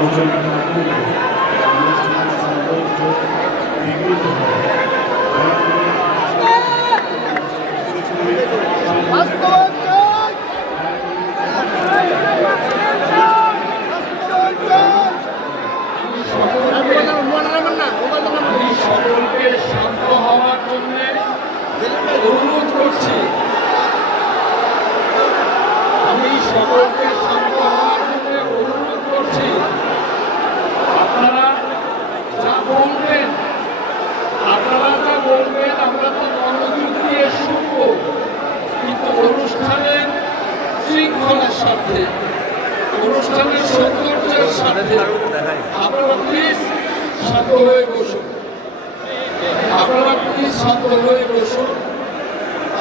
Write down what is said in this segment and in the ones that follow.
সহযোগিতা করবে বিঘ্নিত হয়। সকলকে শান্ত হওয়ার জন্য অনুরোধ করছি। আমি সকলকে শান্ত হওয়ার জন্য অনুরোধ করছি। আপনারা যা বলবেন আমরা তো মনোযোগ দিয়ে শুনব, কিন্তু অনুষ্ঠানের শৃঙ্খলার সাথে, অনুষ্ঠানের সৌন্দর্যের সাথে আপনারা প্লিজ শান্ত হয়ে বসুন।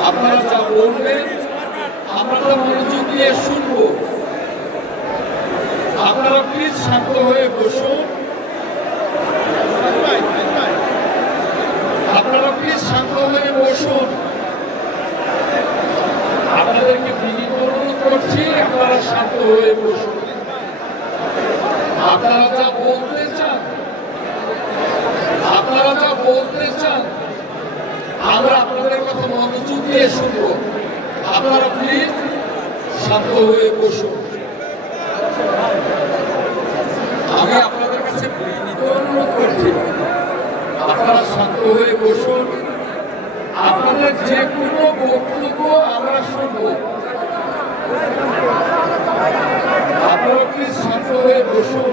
আপনারা যা বলবেন আমরা তো মনোযোগ দিয়ে শুনব। আপনারা প্লিজ শান্ত হয়ে বসুন। আপনাদেরকে বিনীত অনুরোধ করছি, আপনারা শান্ত হয়ে বসুন। আপনারা যা বলতে চান আমরা আপনাদের কথা মনোযোগ দিয়ে শুনব। আপনারা প্লিজ শান্ত হয়ে বসুন। আমি আপনাদের কাছে বিনীত অনুরোধ করছি, আপনারা শান্ত হয়ে বসুন। আপনাদের যে কোনো বক্তব্য আমরা শুনব। আপনারা প্লিজ শান্ত হয়ে বসুন।